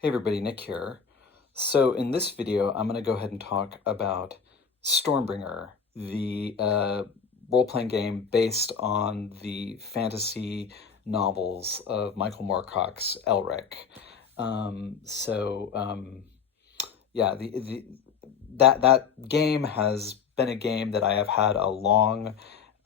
Hey everybody, Nick here. So in this video, I'm going to go ahead and talk about Stormbringer, the role-playing game based on the fantasy novels of Michael Moorcock's Elric. So yeah, the that game has been a game that I have had a long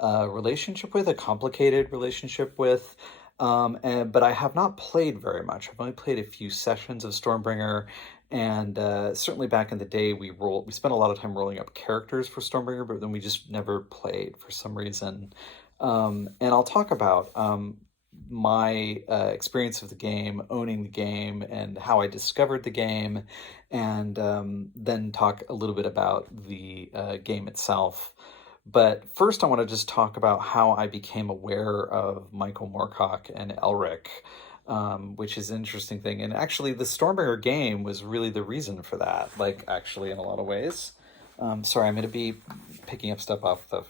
relationship with, a complicated relationship with. But I have not played very much. I've only played a few sessions of Stormbringer, and certainly back in the day, we spent a lot of time rolling up characters for Stormbringer, but then we just never played for some reason. And I'll talk about my experience of the game, owning the game, and how I discovered the game, and then talk a little bit about the game itself. But first, I want to just talk about how I became aware of Michael Moorcock and Elric, which is an interesting thing. And actually, the Stormbringer game was really the reason for that, like, actually, in a lot of ways. Sorry, I'm going to be picking up stuff off I'm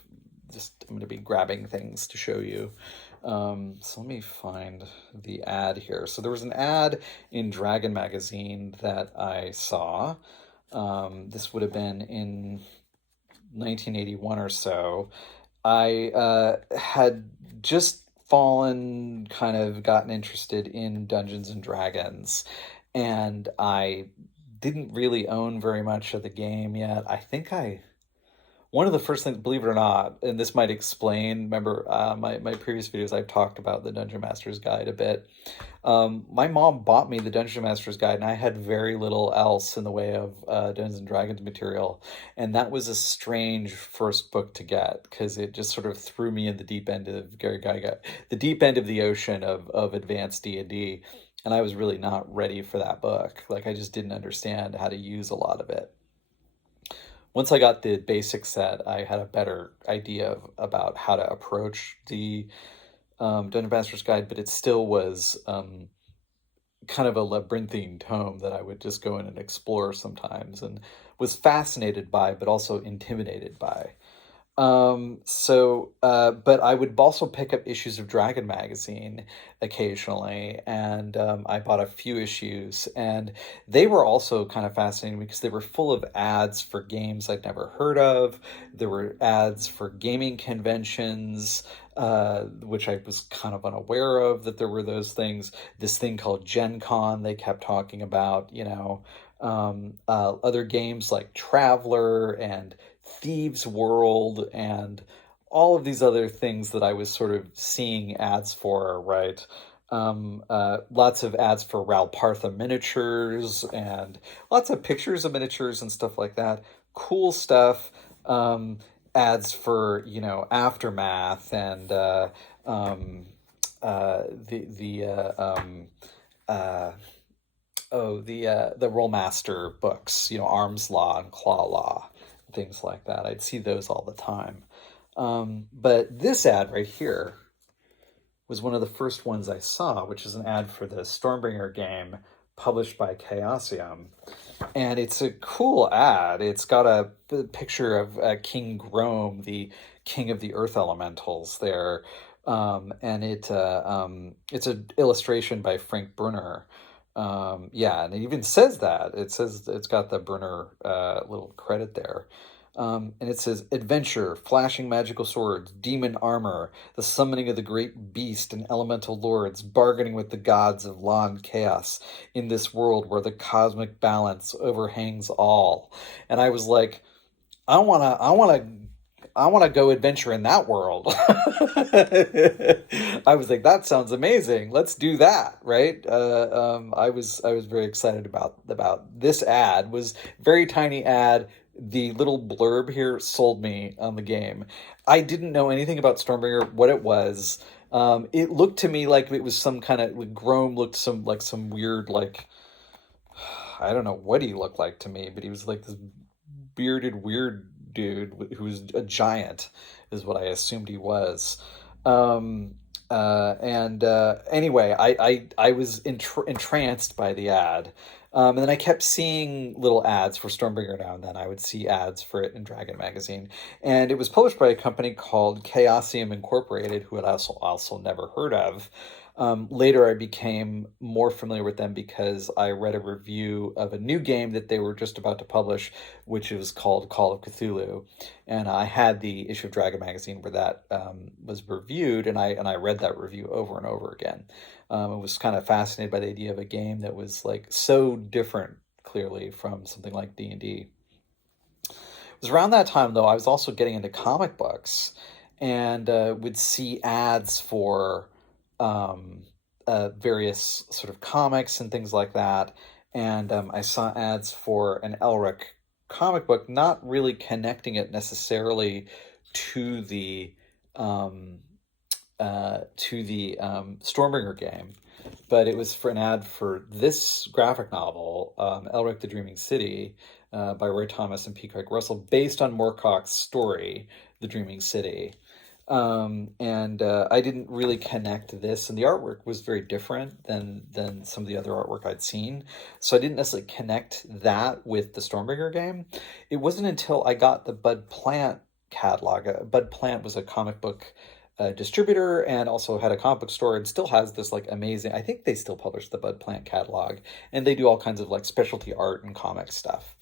going to be grabbing things to show you. So let me find the ad here. So there was an ad in Dragon Magazine that I saw. This would have been in 1981 or so. I had just gotten interested in Dungeons and Dragons, and I didn't really own very much of the game yet. One of the first things, believe it or not, and this might explain, remember my previous videos, I've talked about the Dungeon Master's Guide a bit. My mom bought me the Dungeon Master's Guide, and I had very little else in the way of Dungeons and Dragons material. And that was a strange first book to get, because it just sort of threw me in the deep end of the deep end of the ocean of advanced D&D. And I was really not ready for that book. Like, I just didn't understand how to use a lot of it. Once I got the basic set, I had a better idea about how to approach the Dungeon Master's Guide, but it still was kind of a labyrinthine tome that I would just go in and explore sometimes, and was fascinated by, but also intimidated by. But I would also pick up issues of Dragon Magazine occasionally, and I bought a few issues, and they were also kind of fascinating because they were full of ads for games I'd never heard of. There were ads for gaming conventions, which I was kind of unaware of, that there were those things. This thing called Gen Con, they kept talking about, other games like Traveler and Thieves World and all of these other things that I was sort of seeing ads for, right? Lots of ads for Ralpartha miniatures and lots of pictures of miniatures and stuff like that. Cool stuff. Ads for, Aftermath and the the Rollmaster books, Arms Law and Claw Law, things like that. I'd see those all the time. But this ad right here was one of the first ones I saw, which is an ad for the Stormbringer game published by Chaosium. And it's a cool ad. It's got a picture of King Grome, the king of the earth elementals there. And it's an illustration by Frank Brunner. Yeah, and it even says that. It says it's got the Brunner little credit there. And it says, adventure, flashing magical swords, demon armor, the summoning of the great beast and elemental lords, bargaining with the gods of law and chaos in this world where the cosmic balance overhangs all. And I was like, I want to go adventure in that world. I was like, that sounds amazing. Let's do that, right? I was very excited about this ad. Was very tiny ad. The little blurb here sold me on the game. I didn't know anything about Stormbringer, what it was. It looked to me like it was some kind of Grome looked some weird, like, I don't know what he looked like to me, but he was like this bearded weird dude who was a giant, is what I assumed he was. Anyway, I was entranced by the ad. And then I kept seeing little ads for Stormbringer now and then. I would see ads for it in Dragon Magazine. And it was published by a company called Chaosium Incorporated, who I'd also never heard of. Later, I became more familiar with them because I read a review of a new game that they were just about to publish, which was called Call of Cthulhu, and I had the issue of Dragon magazine where that was reviewed, and I read that review over and over again. I was kind of fascinated by the idea of a game that was like so different, clearly, from something like D&D. It was around that time, though, I was also getting into comic books and would see ads for um, various sort of comics and things like that. And I saw ads for an Elric comic book, not really connecting it necessarily to the um, Stormbringer game, but it was for an ad for this graphic novel, Elric the Dreaming City, by Roy Thomas and P. Craig Russell, based on Moorcock's story, The Dreaming City. And I didn't really connect this, and the artwork was very different than some of the other artwork I'd seen, so I didn't necessarily connect that with the Stormbringer game. It wasn't until I got the Bud Plant catalog. Bud Plant was a comic book distributor and also had a comic book store and still has this like amazing, I think they still publish the Bud Plant catalog, and they do all kinds of like specialty art and comic stuff.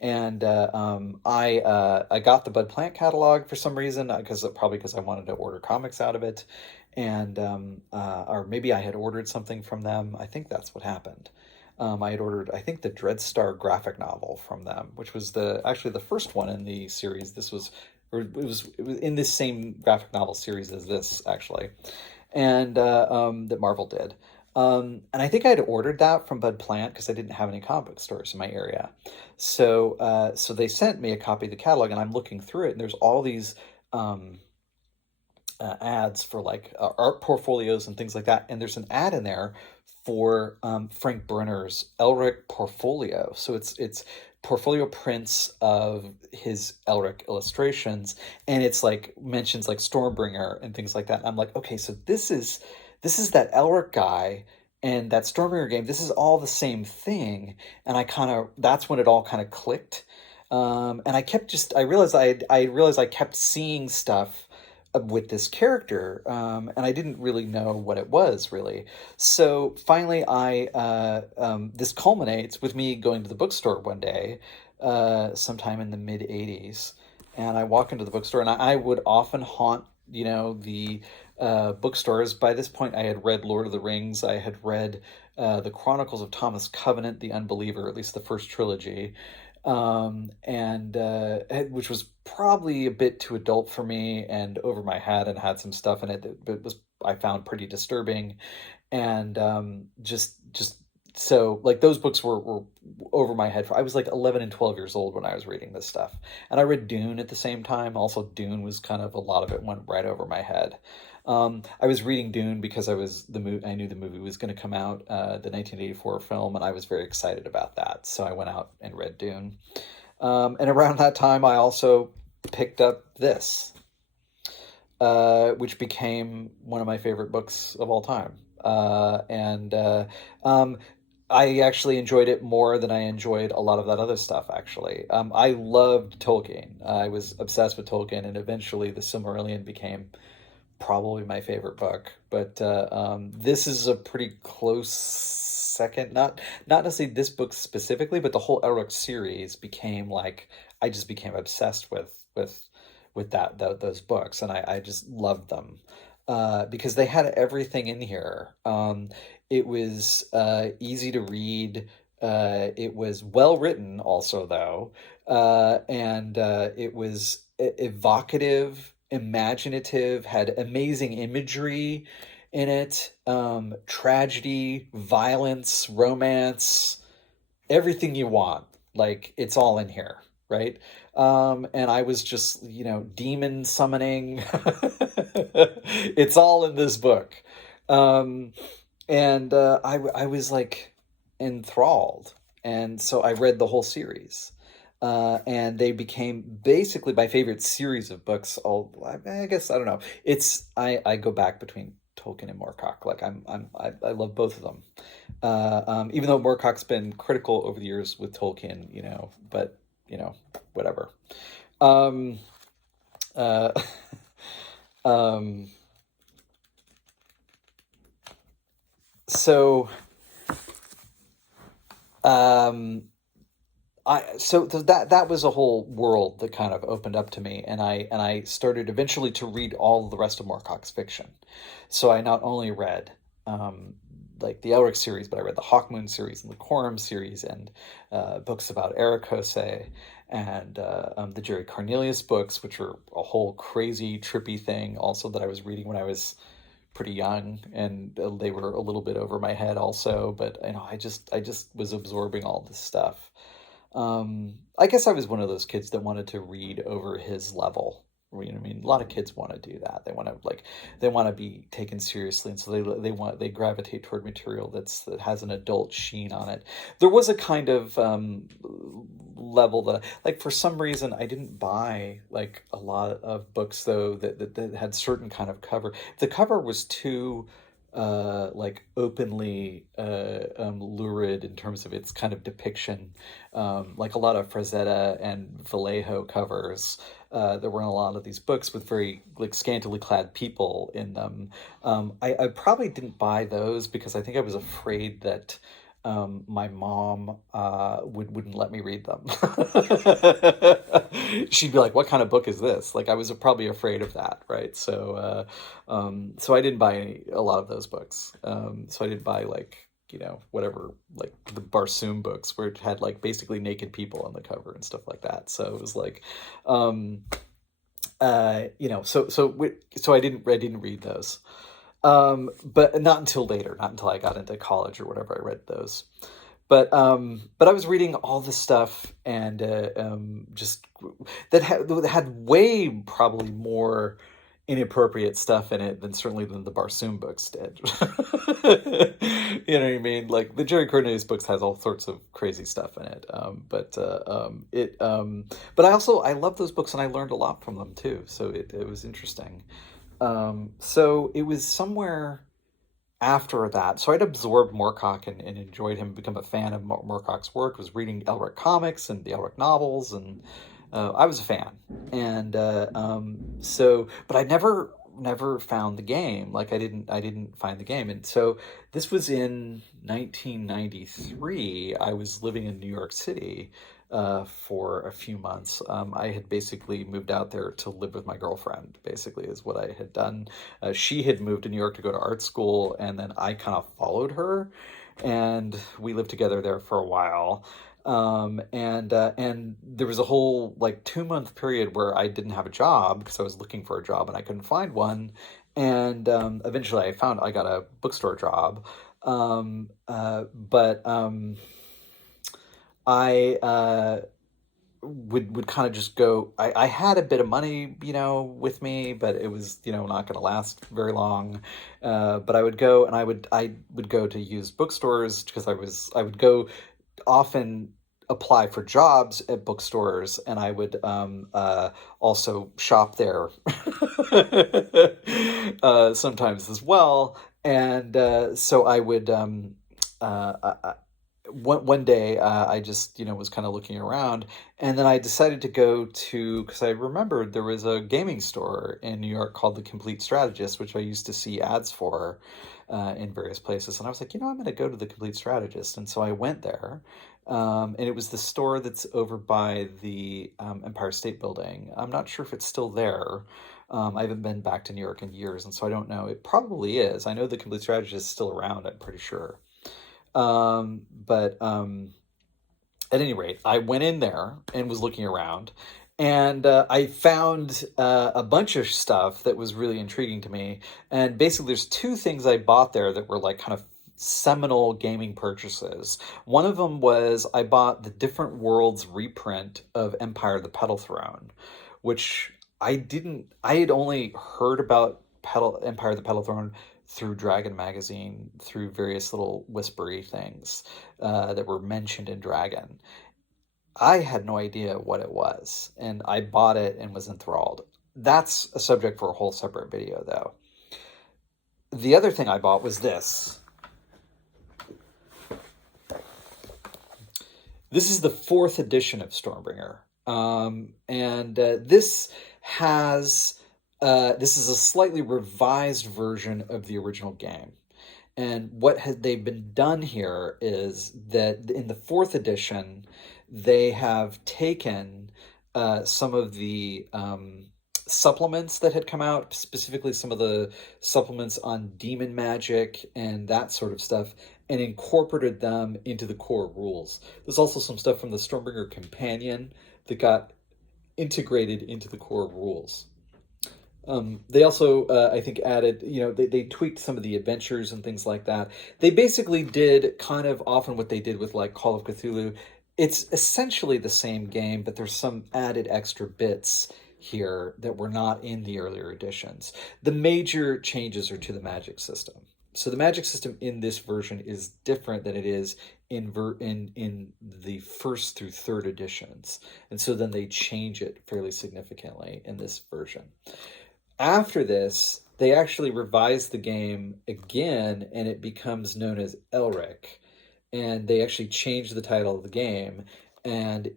And I got the Bud Plant catalog for some reason, because probably because I wanted to order comics out of it, and or maybe I had ordered something from them. I think that's what happened. I had ordered, I think, the Dreadstar graphic novel from them, which was the actually the first one in the series. This was, or it was in this same graphic novel series as this actually, and that Marvel did. And I think I had ordered that from Bud Plant because I didn't have any comic book stores in my area. So they sent me a copy of the catalog, and I'm looking through it, and there's all these um, ads for like art portfolios and things like that. And there's an ad in there for Frank Brunner's Elric portfolio. So it's portfolio prints of his Elric illustrations, and it's like mentions like Stormbringer and things like that. And I'm like, okay, so this is that Elric guy and that Stormbringer game. This is all the same thing, and I kind of that's when it all kind of clicked. And I realized I kept seeing stuff with this character, and I didn't really know what it was really. So finally, this culminates with me going to the bookstore one day, sometime in the mid '80s, and I walk into the bookstore, and I would often haunt, the bookstores. By this point, I had read Lord of the Rings. I had read the Chronicles of Thomas Covenant, the Unbeliever, at least the first trilogy, and which was probably a bit too adult for me and over my head, and had some stuff in it that was I found pretty disturbing, and just so like those books were over my head. I was like 11 and 12 years old when I was reading this stuff, and I read Dune at the same time. Also, Dune was kind of, a lot of it went right over my head. I was reading Dune because I knew the movie was going to come out, the 1984 film, and I was very excited about that. So I went out and read Dune. And around that time, I also picked up this, which became one of my favorite books of all time. And I actually enjoyed it more than I enjoyed a lot of that other stuff, actually. I loved Tolkien. I was obsessed with Tolkien, and eventually The Silmarillion became probably my favorite book. But this is a pretty close second. Not necessarily this book specifically, but the whole Elric series became like, I just became obsessed with those books, and I just loved them, because they had everything in here. It was easy to read. It was well written, also, though, and it was evocative, imaginative, had amazing imagery in it, tragedy, violence, romance, everything you want. Like, it's all in here, right? And I was just, demon summoning. It's all in this book. Um, and I was like enthralled. And so I read the whole series. And they became basically my favorite series of books. I guess, I don't know. I go back between Tolkien and Moorcock. Like, I love both of them. Even though Moorcock's been critical over the years with Tolkien, but whatever. Um, uh, um, So, um, that was a whole world that kind of opened up to me, and I started eventually to read all the rest of Moorcock's fiction. So I not only read um, like the Elric series, but I read the Hawkmoon series and the Coram series, and books about Eric and the Jerry Cornelius books, which were a whole crazy trippy thing also that I was reading when I was pretty young, and they were a little bit over my head also, but I just was absorbing all this stuff. I guess I was one of those kids that wanted to read over his level. You know what I mean? A lot of kids want to do that. They want to be taken seriously, and so they gravitate toward material that has an adult sheen on it. There was a kind of level that, like, for some reason I didn't buy like a lot of books though that had certain kind of cover. The cover was too like openly lurid in terms of its kind of depiction, like a lot of Frazetta and Vallejo covers. There were in a lot of these books with very like scantily clad people in them. I probably didn't buy those because I think I was afraid that my mom wouldn't let me read them. She'd be like, "What kind of book is this?" Like I was probably afraid of that, right? So I didn't buy a lot of those books. So I didn't buy like whatever, like the Barsoom books where it had like basically naked people on the cover and stuff like that. So it was like, um, so I didn't read those. But not until later, not until I got into college or whatever, I read those. But I was reading all this stuff and just that had way probably more inappropriate stuff in it than certainly than the Barsoom books did. You know what I mean? Like the Jerry Cornelius books has all sorts of crazy stuff in it. But I love those books and I learned a lot from them too. So it was interesting. So it was somewhere after that. So I'd absorbed Moorcock and enjoyed him, become a fan of Moorcock's work, was reading Elric comics and the Elric novels, and I was a fan. But I never found the game. Like I didn't find the game. And so this was in 1993. I was living in New York City for a few months. I had basically moved out there to live with my girlfriend, basically, is what I had done. She had moved to New York to go to art school, and then I kind of followed her, and we lived together there for a while. And there was a whole like 2 month period where I didn't have a job because I was looking for a job and I couldn't find one. And eventually I got a bookstore job. But I would kind of just go. I had a bit of money, with me, but it was, not going to last very long. But I would go and I would go to used bookstores because I would go often apply for jobs at bookstores, and I would also shop there sometimes as well. And so I would one day I just was kind of looking around, and then I decided to go to, because I remembered there was a gaming store in New York called the Complete Strategist, which I used to see ads for in various places, and I was like, I'm going to go to the Complete Strategist, and so I went there. And it was the store that's over by the Empire State Building. I'm not sure if it's still there. I haven't been back to New York in years, and so I don't know. It probably is. I know the Complete Strategist is still around, I'm pretty sure. But At any rate, I went in there and was looking around, and I found a bunch of stuff that was really intriguing to me. And basically, there's two things I bought there that were like kind of seminal gaming purchases. One of them was I bought the Different Worlds reprint of Empire the Petal Throne, which I had only heard about Empire the Petal Throne through Dragon magazine, through various little whispery things that were mentioned in Dragon. I had no idea what it was, and I bought it and was enthralled. That's a subject for a whole separate video, though. The other thing I bought was this. This is the fourth edition of Stormbringer, and this is a slightly revised version of the original game. And what had they been done here is that in the fourth edition, they have taken some of the supplements that had come out, specifically some of the supplements on demon magic and that sort of stuff, and incorporated them into the core rules. There's also some stuff from the Stormbringer Companion that got integrated into the core rules. They also, I think, added, they tweaked some of the adventures and things like that. They basically did kind of often what they did with like Call of Cthulhu. It's essentially the same game, but there's some added extra bits here that were not in the earlier editions. The major changes are to the magic system. So the magic system in this version is different than it is in the first through third editions, and so then they change it fairly significantly in this version. After this, they actually revised the game again, and it becomes known as Elric. And they actually changed the title of the game, and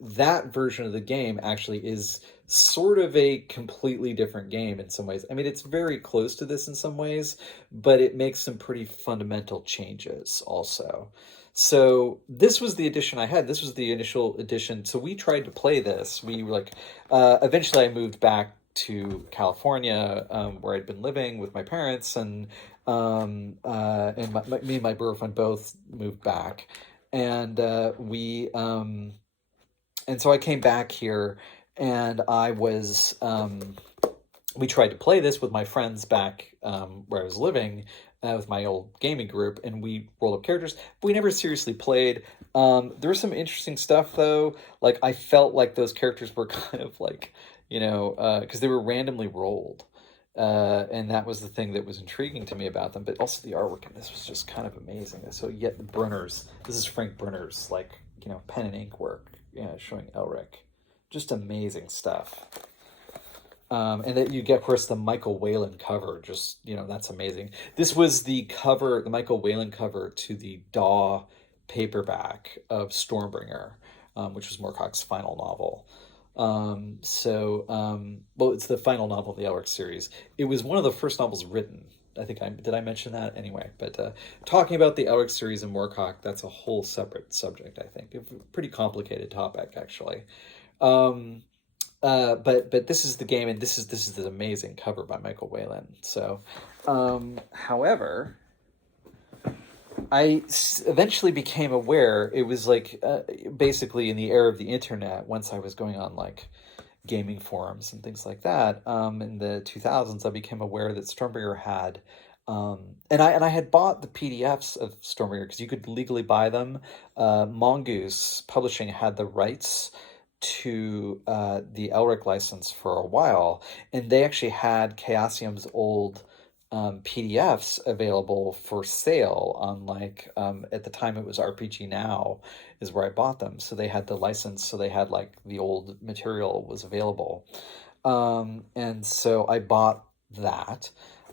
that version of the game actually is sort of a completely different game in some ways. I mean, it's very close to this in some ways, but it makes some pretty fundamental changes also. So this was the edition I had. This was the initial edition. So we tried to play this. We were like, eventually I moved back to California, where I'd been living with my parents, and me and my girlfriend both moved back, and and so I came back here, and we tried to play this with my friends back where I was living, with my old gaming group, and we rolled up characters, but we never seriously played. There was some interesting stuff, though. Like, I felt like those characters were kind of like, because they were randomly rolled. And that was the thing that was intriguing to me about them. But also the artwork in this was just kind of amazing. So yet the Brunner's, this is Frank Brunner's, like, pen and ink work, showing Elric. Just amazing stuff. And that you get, of course, the Michael Whalen cover. Just, that's amazing. This was the cover, the Michael Whalen cover to the Daw paperback of Stormbringer, which was Moorcock's final novel. Well, it's the final novel of the Elric series. It was one of the first novels written. Did I mention that? Anyway, but talking about the Elric series and Moorcock, that's a whole separate subject, I think. A pretty complicated topic, actually. But this is the game, and this is an amazing cover by Michael Whalen. So, however, I eventually became aware, it was like basically in the era of the internet, once I was going on like gaming forums and things like that, in the 2000s, I became aware that Stormbringer had, and I had bought the PDFs of Stormbringer because you could legally buy them. Mongoose Publishing had the rights to the Elric license for a while, and they actually had Chaosium's old PDFs available for sale on, like, at the time it was RPG Now is where I bought them. So they had the license, so they had like the old material was available. And so I bought that.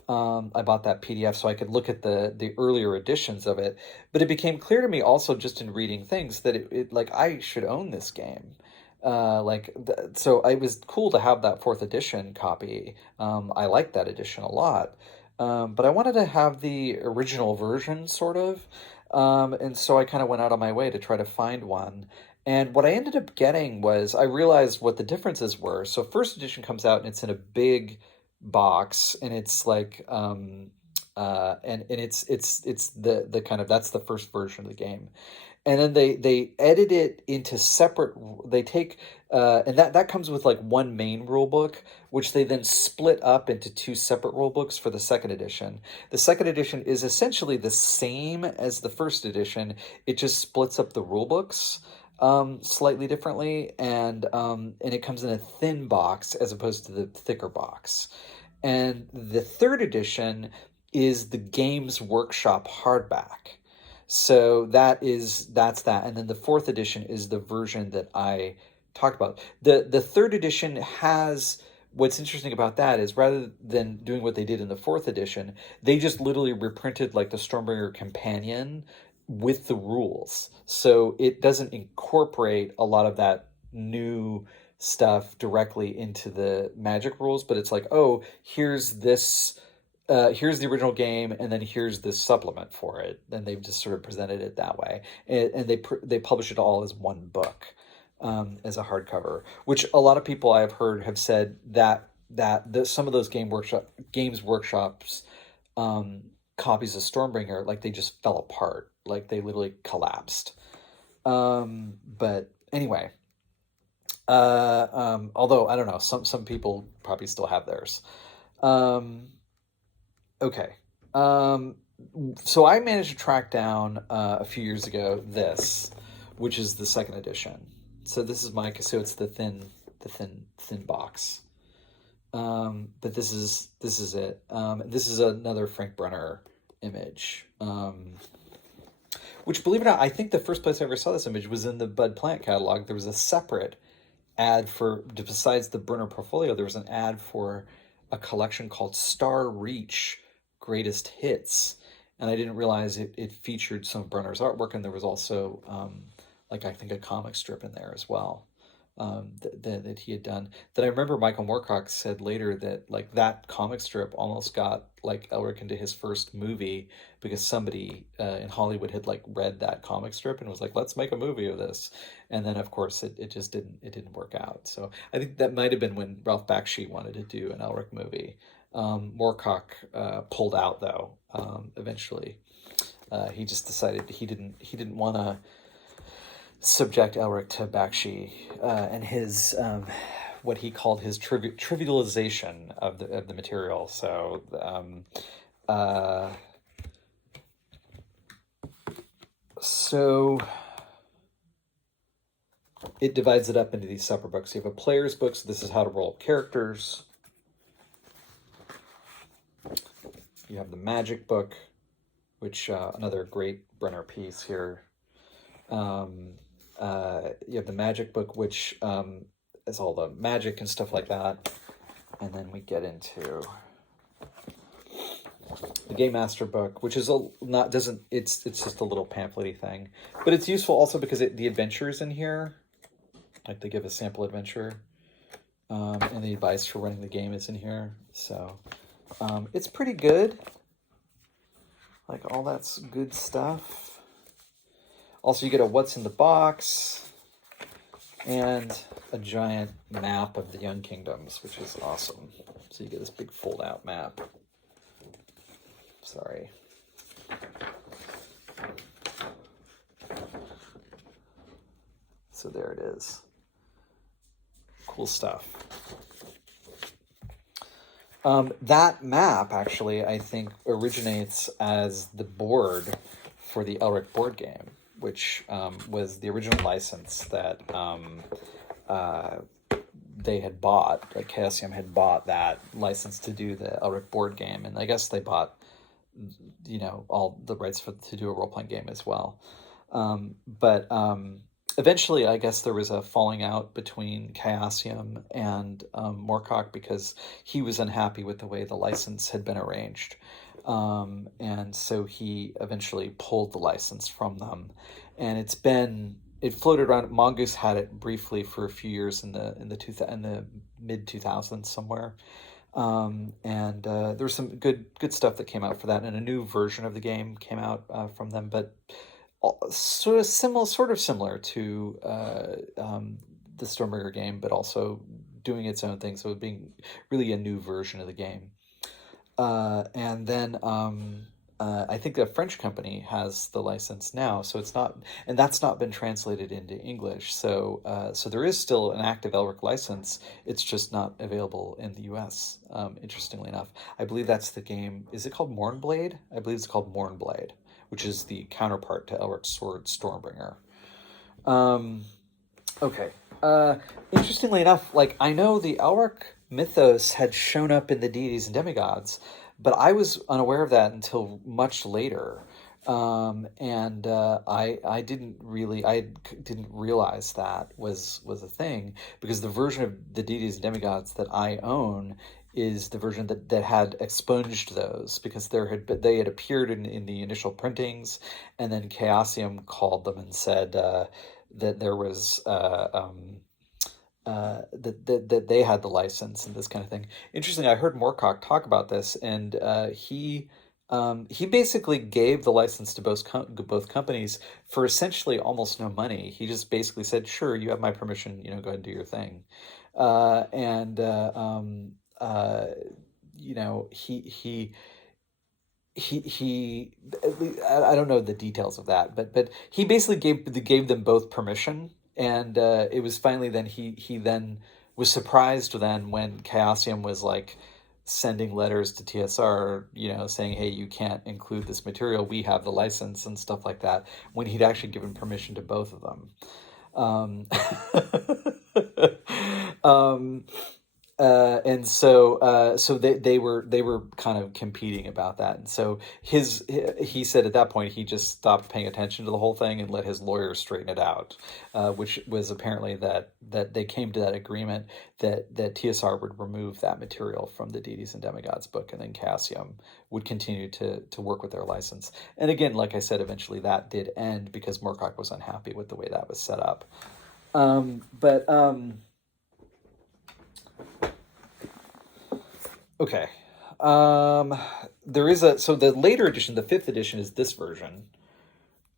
I bought that PDF so I could look at the earlier editions of it. But it became clear to me also, just in reading things, that it like I should own this game. So it was cool to have that fourth edition copy. I liked that edition a lot. But I wanted to have the original version, sort of. And so I kind of went out of my way to try to find one. And what I ended up getting was, I realized what the differences were. So first edition comes out and it's in a big box, and it's like, and it's the kind of, that's the first version of the game. And then they edit it into separate, they take, and that comes with like one main rule book, which they then split up into two separate rule books for the second edition. The second edition is essentially the same as the first edition. It just splits up the rule books slightly differently, and it comes in a thin box as opposed to the thicker box. And the third edition is the Games Workshop hardback. So that's that. And then the fourth edition is the version that I talked about. The third edition has, what's interesting about that is, rather than doing what they did in the fourth edition, they just literally reprinted like the Stormbringer Companion with the rules. So it doesn't incorporate a lot of that new stuff directly into the magic rules, but it's like, oh, here's this here's the original game, and then here's this supplement for it. And they've just sort of presented it that way, and they publish it all as one book, as a hardcover. Which a lot of people I've heard have said that some of those games workshops, um, copies of Stormbringer, like they just fell apart, like they literally collapsed. But anyway, although I don't know, some people probably still have theirs. Um, Okay. Um, so I managed to track down a few years ago this, which is the second edition. So this is so it's thin box. But this is it. This is another Frank Brunner image. Which, believe it or not, I think the first place I ever saw this image was in the Bud Plant catalog. There was a separate ad besides the Brunner portfolio, there was an ad for a collection called Star Reach Greatest Hits. And I didn't realize it featured some of Brunner's artwork, and there was also, like, I think a comic strip in there as well, that he had done. That I remember Michael Moorcock said later that, like, that comic strip almost got, like, Elric into his first movie because somebody in Hollywood had, like, read that comic strip and was like, let's make a movie of this. And then, of course, it just didn't work out. So I think that might have been when Ralph Bakshi wanted to do an Elric movie. Moorcock pulled out, though, eventually. He just decided he didn't want to subject Elric to Bakshi and his what he called his trivialization of the material. So uh, so it divides it up into these separate books. You have a player's book, so this is how to roll up characters. You have the magic book, which another great Brunner piece here. You have the magic book, which is all the magic and stuff like that. And then we get into the Game Master book, which is it's just a little pamphlet-y thing, but it's useful also because the adventures in here, like they give a sample adventure, and the advice for running the game is in here. So it's pretty good. Like, all that's good stuff. Also, you get a what's in the box and a giant map of the Young Kingdoms, which is awesome. So you get this big fold-out map. Sorry. So there it is. Cool stuff. That map, actually, I think, originates as the board for the Elric board game, which was the original license that they had bought. Like, Chaosium had bought that license to do the Elric board game, and I guess they bought, all the rights to do a role-playing game as well. But eventually, I guess there was a falling out between Chaosium and Moorcock because he was unhappy with the way the license had been arranged. And so he eventually pulled the license from them. And it floated around. Mongoose had it briefly for a few years in the mid 2000s somewhere. And there was some good stuff that came out for that, and a new version of the game came out from them, but sort of similar to the Stormbringer game, but also doing its own thing. So it being really a new version of the game. And then I think a French company has the license now, so that's not been translated into English. So there is still an active Elric license. It's just not available in the U.S. Interestingly enough, I believe that's the game. Is it called Mournblade? I believe it's called Mournblade, which is the counterpart to Elric's sword, Stormbringer. Okay. Interestingly enough, like, I know the Elric mythos had shown up in the Deities and Demigods, but I was unaware of that until much later. I didn't realize that was a thing, because the version of the Deities and Demigods that I own is the version that had expunged those, because they had appeared in the initial printings, and then Chaosium called them and said that there was that they had the license and this kind of thing. Interesting, I heard Moorcock talk about this, and he basically gave the license to both companies for essentially almost no money. He just basically said, "Sure, you have my permission. Go ahead and do your thing." And uh, he I don't know the details of that, but he basically gave them both permission, and it was finally then he then was surprised then when Chaosium was like sending letters to TSR, saying, "Hey, you can't include this material. We have the license," and stuff like that, when he'd actually given permission to both of them. Um, um, and so they were kind of competing about that, and so he said at that point he just stopped paying attention to the whole thing and let his lawyer straighten it out, which was apparently that they came to that agreement that TSR would remove that material from the Deities and Demigods book, and then Cassium would continue to work with their license. And again, like I said, eventually that did end because Moorcock was unhappy with the way that was set up. But Okay. Um, there is so the later edition, the fifth edition, is this version.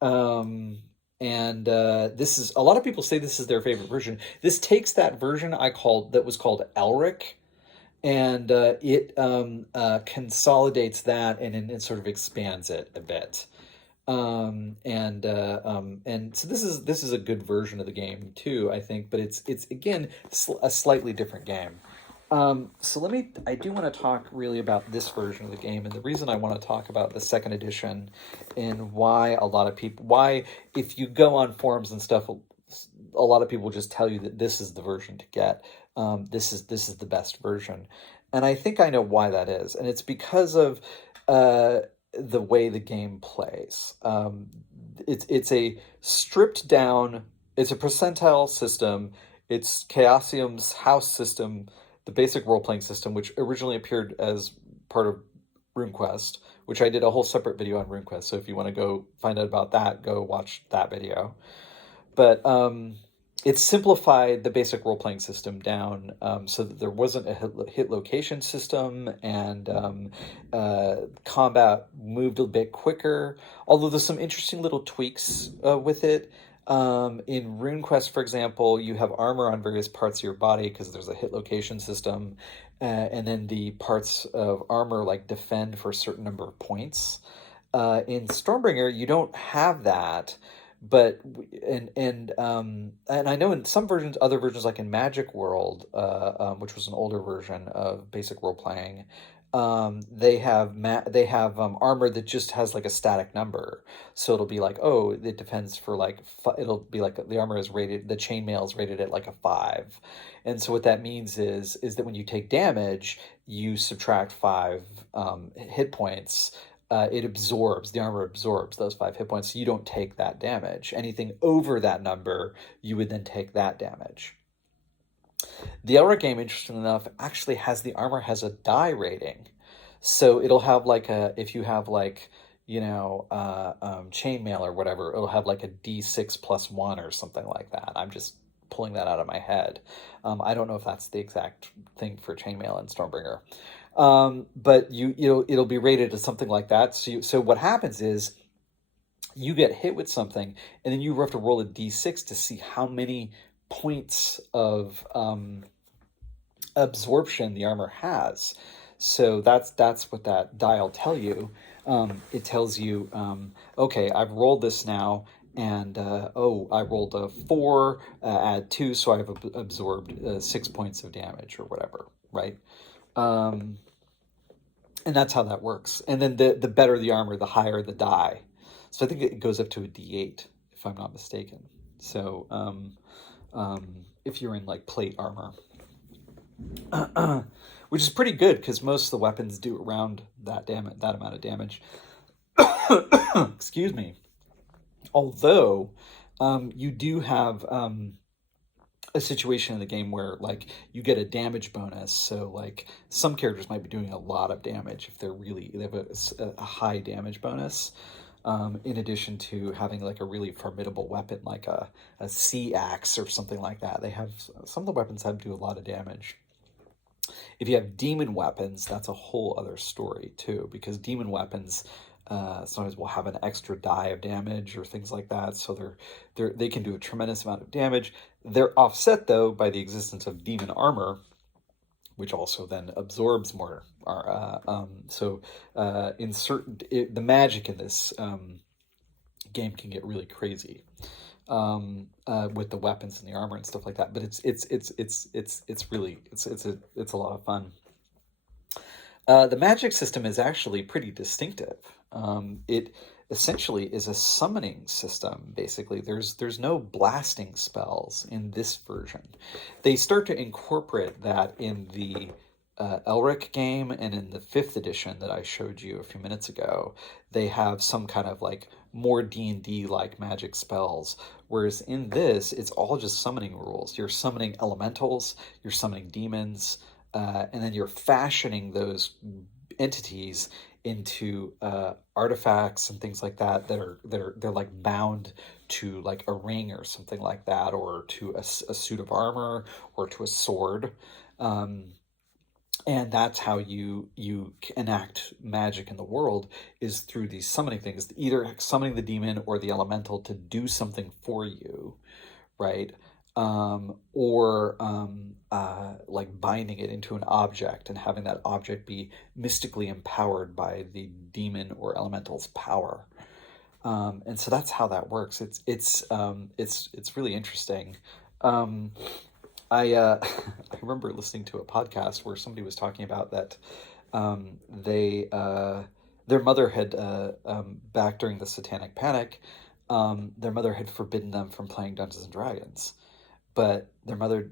Um, and this is, a lot of people say this is their favorite version. This takes that version that was called Elric, and it consolidates that, and it sort of expands it a bit. And so this is a good version of the game too, I think, but it's again a slightly different game. So I do want to talk really about this version of the game, and the reason I want to talk about the second edition, and why if you go on forums and stuff, a lot of people just tell you that this is the version to get. This is the best version, and I think I know why that is, and it's because of the way the game plays. It's a stripped down. It's a percentile system. It's Chaosium's house system, the basic role playing system, which originally appeared as part of RuneQuest, which I did a whole separate video on RuneQuest. So if you want to go find out about that, go watch that video. But it simplified the basic role playing system down, so that there wasn't a hit location system, and combat moved a bit quicker. Although there's some interesting little tweaks with it. In RuneQuest, for example, you have armor on various parts of your body because there's a hit location system, and then the parts of armor like defend for a certain number of points. In Stormbringer, you don't have that, but and I know in some versions, other versions like in Magic World, which was an older version of basic role playing, they have armor that just has like a static number, so it'll be like, oh, it defends for like it'll be like the armor is rated, the chainmail is rated at like a 5, and so what that means is that when you take damage, you subtract 5 hit points. The armor absorbs those 5 hit points, so you don't take that damage. Anything over that number, you would then take that damage. The Elric game, interesting enough, actually the armor has a die rating. So it'll have like if you have like, chainmail or whatever, it'll have like a D6 plus 1 or something like that. I'm just pulling that out of my head. I don't know if that's the exact thing for chainmail and Stormbringer. But it'll be rated as something like that. So what happens is you get hit with something, and then you have to roll a d6 to see how many points of absorption the armor has. So that's what that die will tell you. It tells you, okay, I've rolled this now, and I rolled a 4, add 2, so I've absorbed 6 points of damage or whatever, right? And that's how that works. And then the better the armor, the higher the die. So I think it goes up to a d8, if I'm not mistaken. So if you're in like plate armor, which is pretty good because most of the weapons do around that amount of damage. Excuse me. Although you do have a situation in the game where like you get a damage bonus, so like some characters might be doing a lot of damage if they have a high damage bonus. in addition to having like a really formidable weapon like a sea axe or something like that. They have some of the weapons have do a lot of damage. If you have demon weapons, that's a whole other story too, because demon weapons sometimes will have an extra die of damage or things like that. So they can do a tremendous amount of damage. They're offset though by the existence of demon armor, which also then absorbs more. In certain the magic in this game can get really crazy with the weapons and the armor and stuff like that. But it's a lot of fun. The magic system is actually pretty distinctive. It essentially is a summoning system. Basically, there's no blasting spells in this version. They start to incorporate that in the Elric game and in the 5th edition that I showed you a few minutes ago. They have some kind of like more D&D like magic spells, whereas in this it's all just summoning rules. You're summoning elementals, you're summoning demons, and then you're fashioning those entities into artifacts and things like that they're like bound to like a ring or something like that, or to a suit of armor, or to a sword. And that's how you enact magic in the world, is through these summoning things, either summoning the demon or the elemental to do something for you, right? Or like binding it into an object and having that object be mystically empowered by the demon or elemental's power. And so that's how that works. It's really interesting. Um, I remember listening to a podcast where somebody was talking about that they their mother had back during the Satanic Panic, their mother had forbidden them from playing Dungeons and Dragons, but their mother,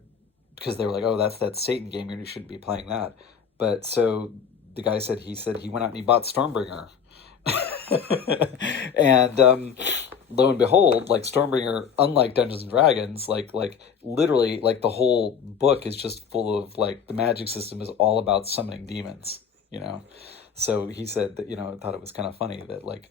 because they were like, oh, that's that Satan game, you shouldn't be playing that. But so the guy said he went out and he bought Stormbringer. And lo and behold, like Stormbringer, unlike Dungeons and Dragons, like literally, like the whole book is just full of like the magic system is all about summoning demons, you know. So he said that, I thought it was kind of funny that like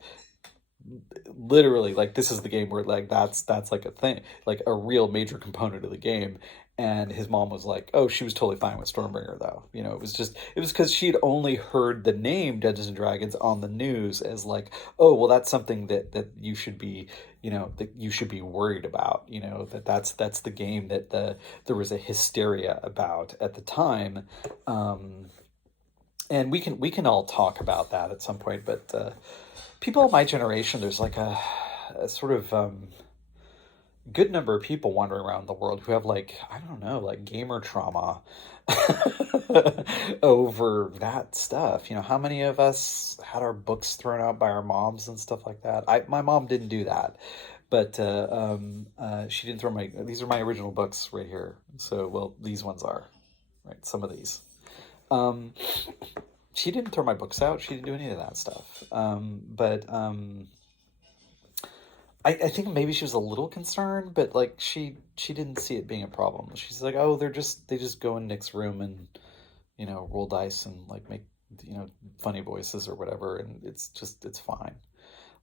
literally, like this is the game where like that's like a thing, like a real major component of the game. And his mom was like, oh, she was totally fine with Stormbringer though. It was because she'd only heard the name Dungeons and Dragons on the news as like, oh, well, that's something that you should be, that you should be worried about, that's the game that there was a hysteria about at the time. And we can all talk about that at some point, but people of my generation, there's like a sort of good number of people wandering around the world who have like, I don't know, like gamer trauma over that stuff. How many of us had our books thrown out by our moms and stuff like that? My mom didn't do that, but she didn't throw these are my original books right here. So, well, these ones are, right? Some of these. Um, she didn't throw my books out. She didn't do any of that stuff. But I think maybe she was a little concerned, but like she didn't see it being a problem. She's like, oh, they just go in Nick's room and roll dice and like make funny voices or whatever, and it's fine.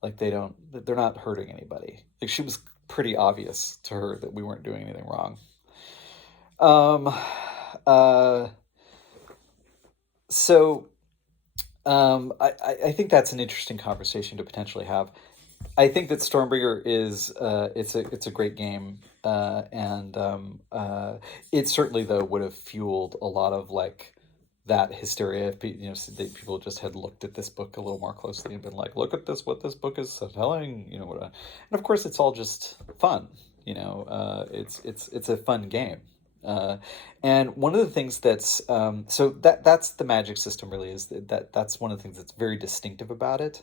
Like they're not hurting anybody. Like she was pretty obvious to her that we weren't doing anything wrong. Um, uh, so I think that's an interesting conversation to potentially have. I think that Stormbringer is it's a great game, and it certainly though would have fueled a lot of like that hysteria if that people just had looked at this book a little more closely and been like, look at this, what this book is telling, and of course it's all just fun, it's a fun game. And one of the things so that's the magic system really, is that's one of the things that's very distinctive about it,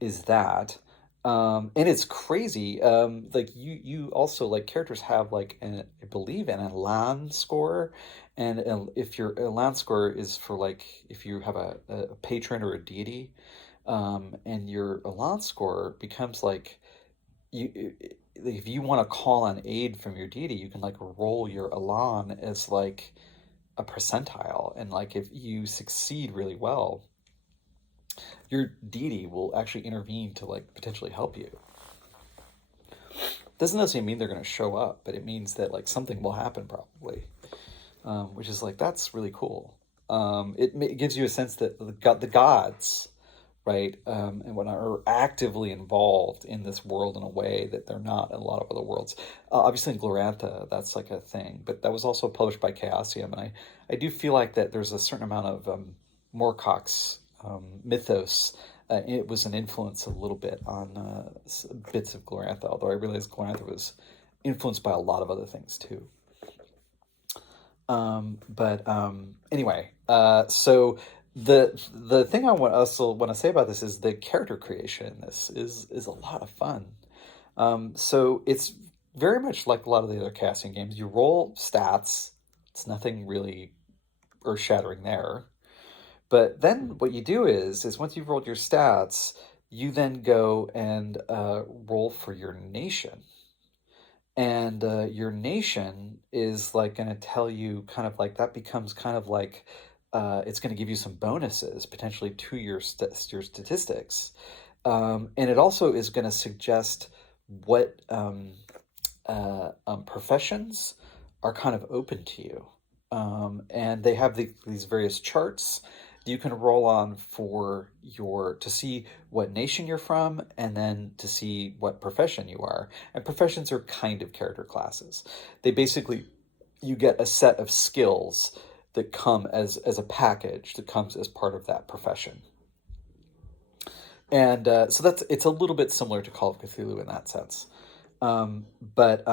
is that, and it's crazy. Like you also like characters have like I believe an Elan score, and if your Elan score is for like if you have a patron or a deity, and your Elan score becomes like you. If you want to call on aid from your deity, you can like roll your Elan as like a percentile, and like if you succeed really well, your deity will actually intervene to like potentially help you. Doesn't necessarily mean they're going to show up, but it means that like something will happen probably, which is like that's really cool. It gives you a sense that the gods, right, and whatnot are actively involved in this world in a way that they're not in a lot of other worlds. Obviously, in Glorantha, that's like a thing, but that was also published by Chaosium, and I do feel like that there's a certain amount of Moorcock's mythos. It was an influence a little bit on bits of Glorantha, although I realized Glorantha was influenced by a lot of other things too. But anyway, so the thing I also want to say about this is the character creation. This is a lot of fun. So it's very much like a lot of the other casting games. You roll stats. It's nothing really earth shattering there. But then what you do is once you've rolled your stats, you then go and roll for your nation. And your nation is like going to tell you kind of like that becomes kind of like it's going to give you some bonuses potentially to your statistics, and it also is going to suggest what professions are kind of open to you, and they have these various charts you can roll on for your to see what nation you're from and then to see what profession you are. And professions are kind of character classes. They basically you get a set of skills that come as a package that comes as part of that profession. And so it's a little bit similar to Call of Cthulhu in that sense. But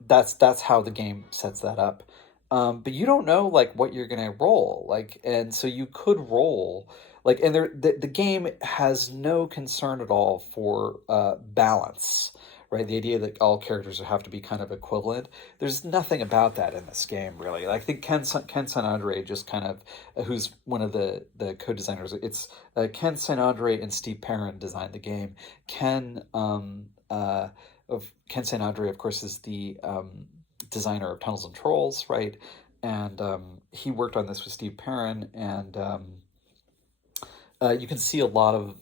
that's how the game sets that up. But you don't know like what you're gonna roll, like, and so you could roll like, and the game has no concern at all for balance, right? The idea that all characters have to be kind of equivalent. There's nothing about that in this game, really. I think Ken San Andre just kind of, who's one of the co-designers. It's Ken San Andre and Steve Perrin designed the game. Ken San Andre, of course, is the designer of Tunnels and Trolls, right? And he worked on this with Steve Perrin, and you can see a lot of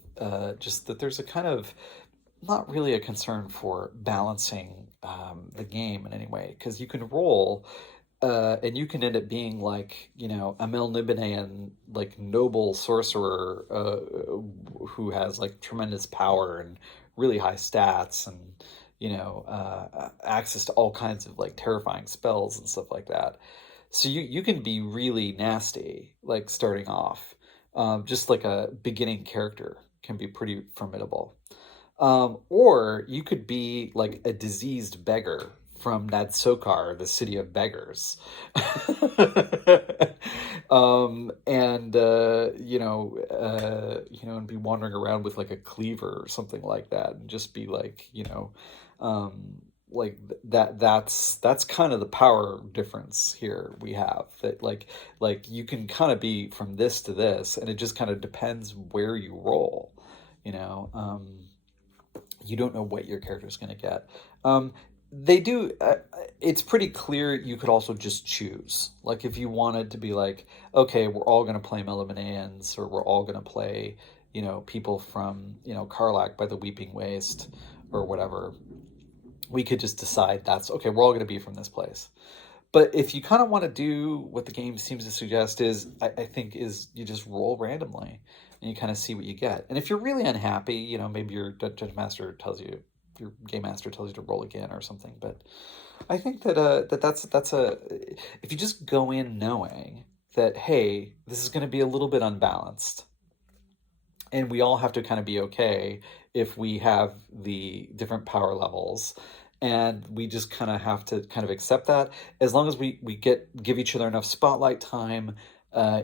just that there's a kind of not really a concern for balancing the game in any way, because you can roll and you can end up being like, you know, a Melnibonean, like, noble sorcerer who has like tremendous power and really high stats and, you know, access to all kinds of like terrifying spells and stuff like that. So you can be really nasty, like starting off. Just like a beginning character can be pretty formidable. Or you could be like a diseased beggar from Nadsokar, the city of beggars. And and be wandering around with like a cleaver or something like that, and just be like, like that's kind of the power difference here we have, that like you can kind of be from this to this, and it just kind of depends where you roll, you know. You don't know what your character is going to get. They do. It's pretty clear you could also just choose. Like if you wanted to be like, okay, we're all going to play Melibanians, or we're all going to play, people from, Karlak by the Weeping Waste, or whatever. We could just decide that's okay. We're all going to be from this place. But if you kind of want to do what the game seems to suggest is, I think, is you just roll randomly and you kind of see what you get. And if you're really unhappy, maybe your dungeon master tells you, your game master tells you to roll again or something. But I think that's a if you just go in knowing that, hey, this is going to be a little bit unbalanced, and we all have to kind of be okay if we have the different power levels, and we just kind of have to kind of accept that, as long as we give each other enough spotlight time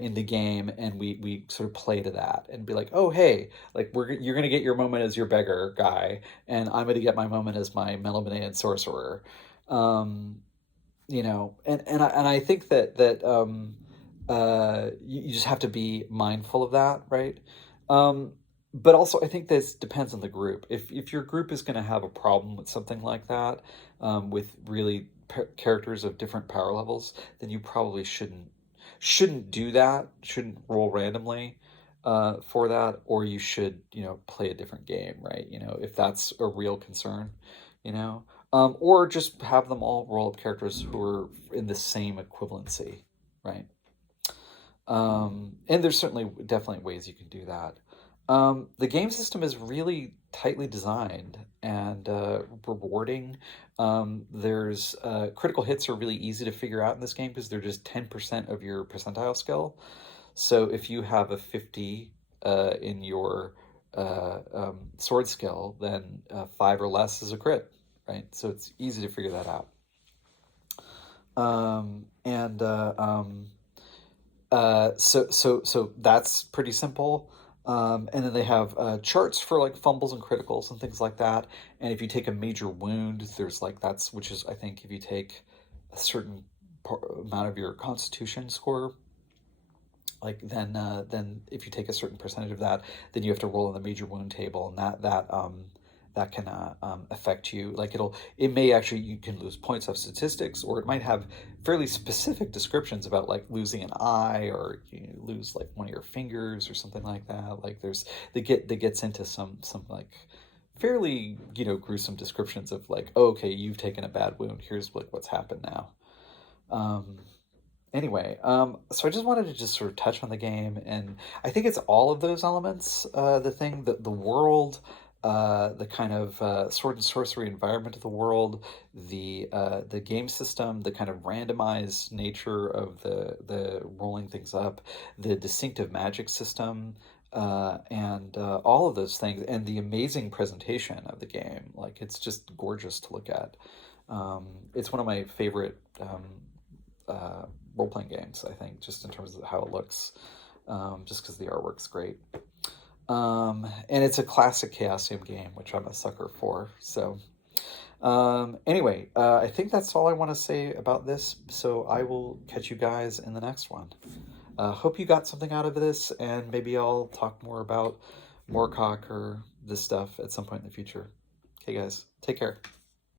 in the game, and we sort of play to that and be like, oh hey, like you're gonna get your moment as your beggar guy, and I'm gonna get my moment as my Melibanian sorcerer. And I think that you just have to be mindful of that, right? Um, but also, I think this depends on the group. If your group is going to have a problem with something like that, with really characters of different power levels, then you probably shouldn't do that. Shouldn't roll randomly. for that, or you should, play a different game, right? If that's a real concern, you know, or just have them all roll up characters who are in the same equivalency, right? And there's certainly definitely ways you can do that. The game system is really tightly designed and rewarding. There's critical hits are really easy to figure out in this game because they're just 10% of your percentile skill. So if you have a 50 in your sword skill, then 5 or less is a crit, right? So it's easy to figure that out. And so that's pretty simple. And then they have charts for like fumbles and criticals and things like that. And if you take a major wound, there's like which is, I think, if you take a certain amount of your Constitution score, like then if you take a certain percentage of that, then you have to roll in the major wound table, and that can affect you. Like it may actually, you can lose points of statistics, or it might have fairly specific descriptions about like losing an eye, or you lose like one of your fingers or something like that. Like that gets into some like fairly gruesome descriptions of like, oh, okay, you've taken a bad wound. Here's what's happened now. Anyway, so I just wanted to just sort of touch on the game, and I think it's all of those elements. The world, the kind of sword and sorcery environment of the world, the game system, the kind of randomized nature of the rolling things up, the distinctive magic system, and all of those things, and the amazing presentation of the game. Like, it's just gorgeous to look at. It's one of my favorite role-playing games, I think, just in terms of how it looks, just because the artwork's great. And it's a classic Chaosium game, which I'm a sucker for. So anyway, I think that's all I want to say about this, so I will catch you guys in the next one. Hope you got something out of this, and maybe I'll talk more about Moorcock or this stuff at some point in the future. Okay, guys, take care.